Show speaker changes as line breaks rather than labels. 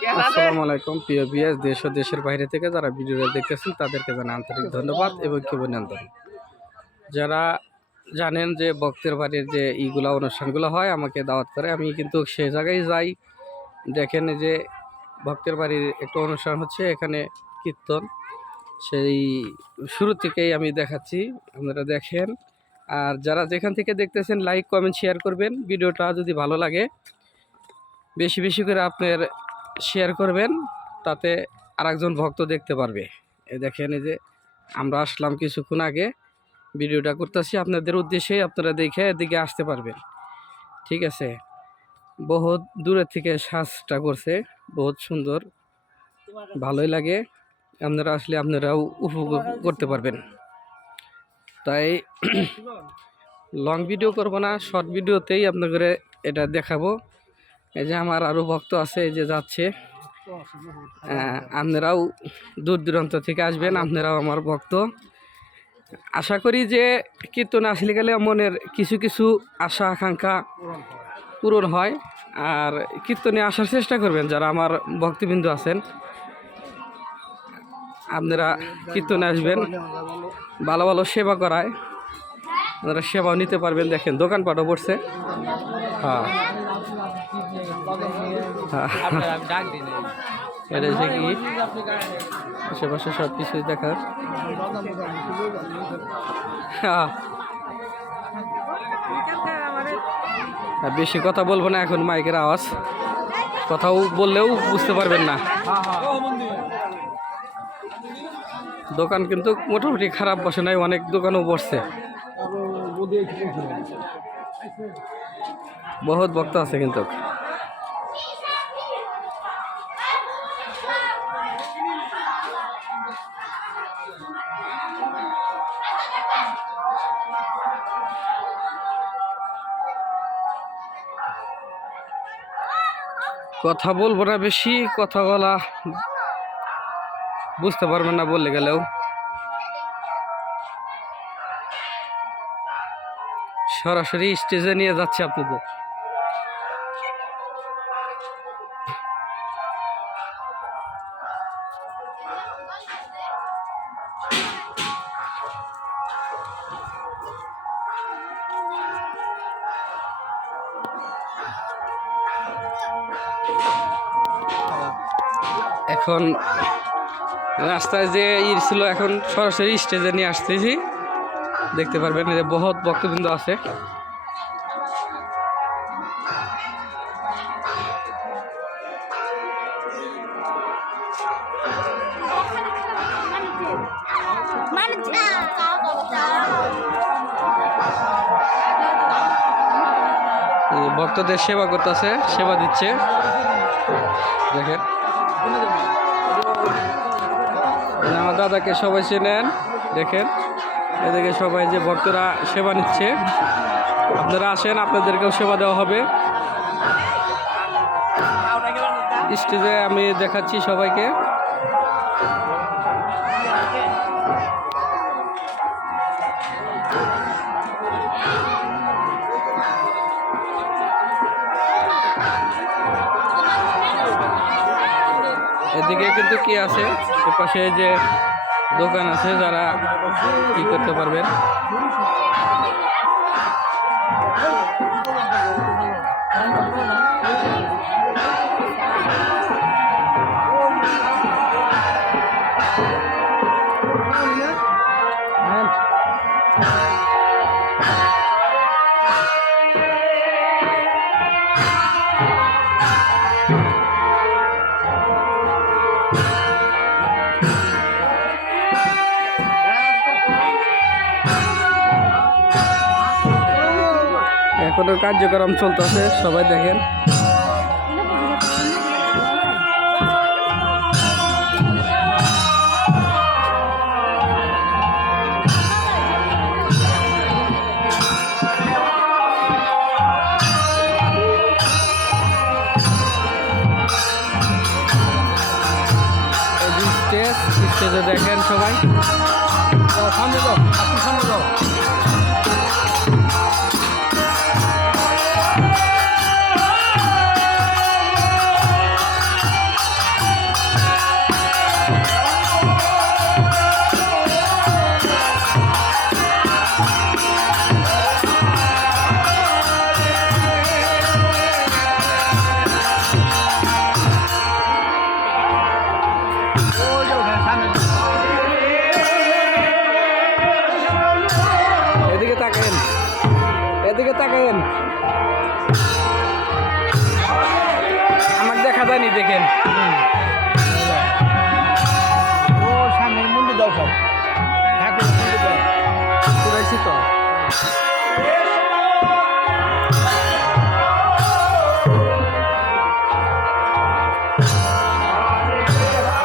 আসসালামু আলাইকুম, প্রিয় বিএস দেশ ও দেশের বাইরে থেকে যারা ভিডিওটা দেখতেছেন, তাদেরকে জানাই আন্তরিক ধন্যবাদ এবং অভিনন্দন যারা জানেন যে ভক্তের বাড়ির যে ইগুলা অনুষ্ঠানগুলো হয়, আমাকে দাওয়াত করে, আমি কিন্তু সেই জায়গায় যাই। দেখেন যে ভক্তের বাড়ির একটা অনুষ্ঠান হচ্ছে, এখানে কীর্তন। সেই শুরু থেকেই আমি দেখাচ্ছি, আপনারা দেখেন। আর যারা যেখান থেকে দেখতেছেন লাইক কমেন্ট শেয়ার করবেন। ভিডিওটা যদি ভালো লাগে, বেশি বেশি করে আপনার শেয়ার করবেন, তাতে আরেকজন ভক্ত দেখতে পারবে। এ দেখেন এই যে, আমরা আসলাম কিছুক্ষণ আগে, ভিডিওটা করতেছি, আপনাদের উদ্দেশ্যে আপনারা দেখে এদিকে আসতে পারবেন। ঠিক আছে? বহুত দূরের থেকে সাজটা করছে, বহুত সুন্দর, ভালোই লাগে, আপনারা আসলে আপনারাও উপভোগ করতে পারবেন। তাই লং ভিডিও করব না শর্ট ভিডিওতেই আপনাদের এটা দেখাবো। এই যে আমার আরও ভক্ত আছে এই যে যাচ্ছে। আহ, আপনারাও দূর দূরান্ত থেকে আসবেন আপনারাও আমার ভক্ত। আশা করি যে কীর্তন আসলে গেলে মনের কিছু কিছু আশা আকাঙ্ক্ষা পূরণ হয়। আর কীর্তনে আসার চেষ্টা করবেন যারা আমার ভক্তিবৃন্দ আছেন। আপনারা কীর্তনে আসবেন ভালো ভালো সেবা করায়। আপনারা সেবাও নিতে পারবেন দেখেন দোকানপাটও পড়ছে হ্যাঁ হ্যাঁ। আশেপাশে সব কিছুই দেখার। বেশি কথা বলব না এখন মাইকের আওয়াজ। কথাও বললেও বুঝতে পারবেন না। দোকান কিন্তু মোটামুটি খারাপ, বসে নাই, অনেক দোকানও বসছে। বহুত ভক্ত আছে কিন্তু। কথা বলব না বেশি, কথা বলা বুঝতে পারবেন না বললে গেলেও। সরাসরি স্টেজে নিয়ে যাচ্ছে আপনাদের। এখন রাস্তায় যে ই ছিল, এখন সরাসরি স্টেজে নিয়ে আসতেছি। দেখতে পারবেন যে বহুত ভক্তবৃন্দ আছে। ভক্তদের সেবা করতেছে, সেবা দিচ্ছে। দেখেন। আমার দাদাকে সবাই চেনেন, দেখেন। এদিকে সবাই যে ভক্তরা সেবা নিচ্ছে। আপনারা আসেন, আপনাদেরকেও সেবা দেওয়া হবে। স্টেজে আমি দেখাচ্ছি সবাইকে। এদিকে কিন্তু কি আছে? পাশে যে দোকান আছে যারা কি করতে পারবেন এখনও কার্যক্রম চলতেছে সবাই দেখেন। দেখেন সবাই। সামনে যাও আপনি সামনে যাও।
দেখেন।